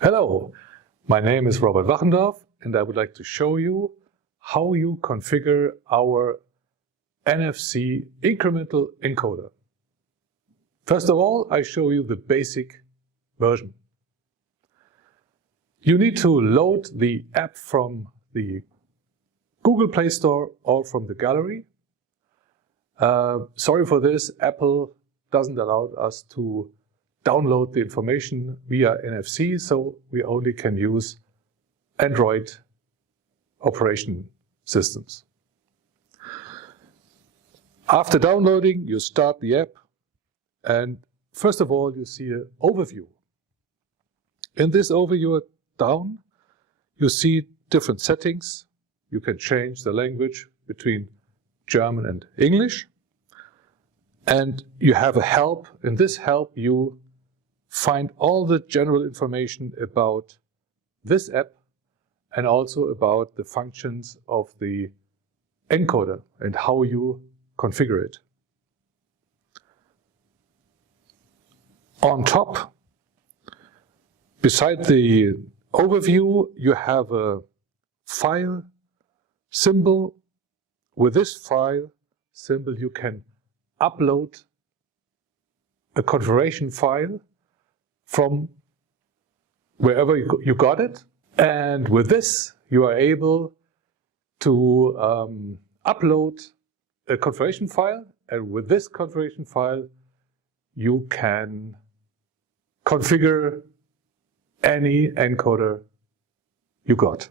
Hello, my name is Robert Wachendorff and I would like to show you how you configure our NFC incremental encoder. First of all, I show you the basic version. You need to load the app from the Google Play Store or from the gallery. Sorry for this, Apple doesn't allow us to download the information via NFC, so we only can use Android operation systems. After downloading, you start the app, and first of all, you see an overview. In this overview down, you see different settings. You can change the language between German and English. And you have a help. In this help, you find all the general information about this app and also about the functions of the encoder and how you configure it. On top, beside the overview, you have a file symbol. With this file symbol, you can upload a configuration file from wherever you got it. And with this, you are able to upload a configuration file. And with this configuration file, you can configure any encoder you got.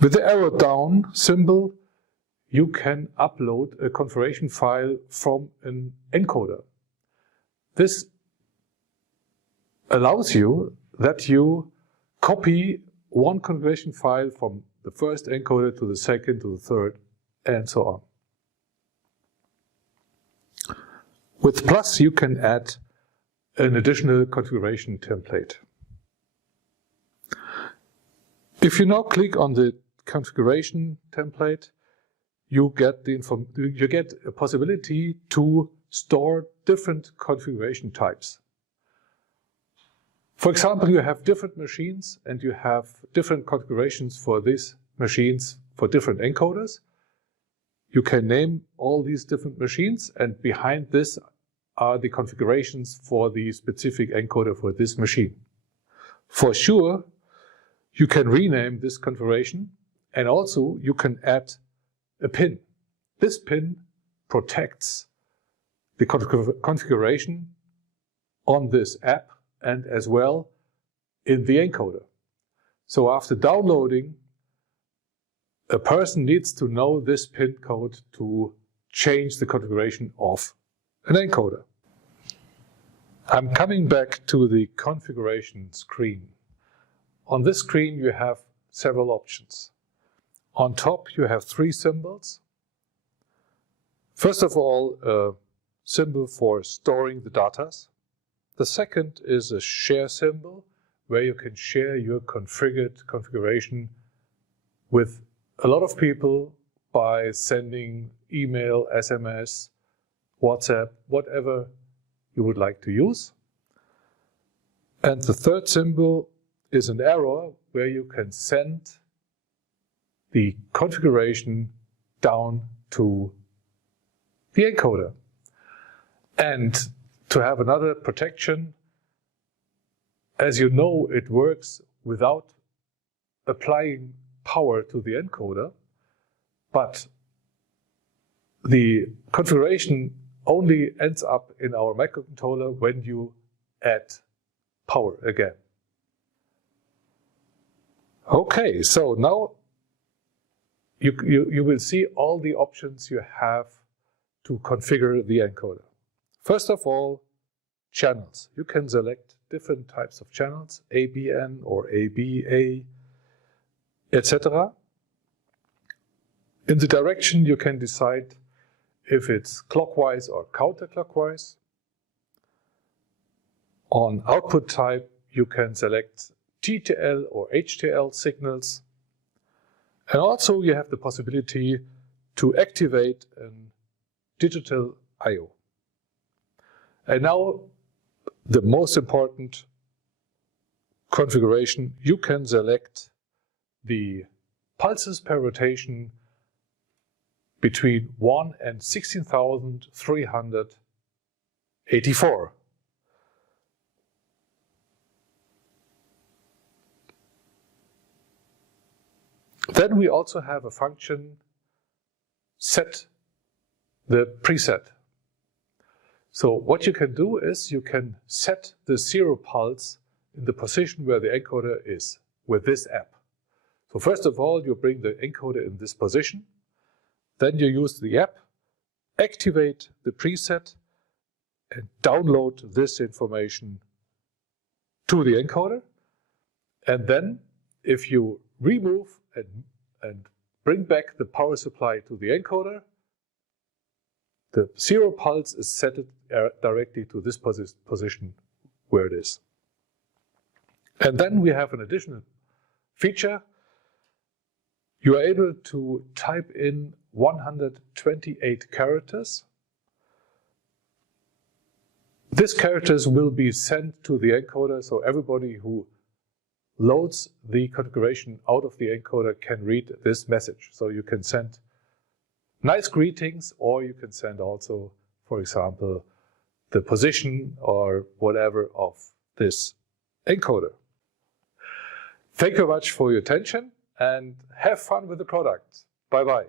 With the arrow down symbol, you can upload a configuration file from an encoder. This allows you that you copy one configuration file from the first encoder to the second, to the third, and so on. With plus, you can add an additional configuration template. If you now click on the configuration template, you get a possibility to store different configuration types. For example, you have different machines and you have different configurations for these machines for different encoders. You can name all these different machines, and behind this are the configurations for the specific encoder for this machine. For sure, you can rename this configuration, and also you can add a pin. This pin protects the configuration on this app and as well in the encoder. So after downloading, a person needs to know this pin code to change the configuration of an encoder. I'm coming back to the configuration screen. On this screen you have several options. On top you have three symbols. First of all, a symbol for storing the data. The second is a share symbol where you can share your configured configuration with a lot of people by sending email, SMS, WhatsApp, whatever you would like to use. And the third symbol is an arrow where you can send the configuration down to the encoder. And to have another protection, as you know, it works without applying power to the encoder, but the configuration only ends up in our microcontroller when you add power again. Okay, so now you will see all the options you have to configure the encoder. First of all, channels. You can select different types of channels, ABN or ABA, etc. In the direction you can decide if it's clockwise or counterclockwise. On output type, you can select TTL or HTL signals. And also you have the possibility to activate a digital I/O. And now the most important configuration, you can select the pulses per rotation between 1 and 16,384. Then we also have a function set the preset. So what you can do is you can set the 0 pulse in the position where the encoder is with this app. So first of all, you bring the encoder in this position, then you use the app, activate the preset, and download this information to the encoder. And then if you remove and bring back the power supply to the encoder, the 0 pulse is set directly to this position where it is. And then we have an additional feature. You are able to type in 128 characters. These characters will be sent to the encoder, so everybody who loads the configuration out of the encoder can read this message. So you can send nice greetings, or you can send also, for example, the position or whatever of this encoder. Thank you very much for your attention and have fun with the product. Bye-bye.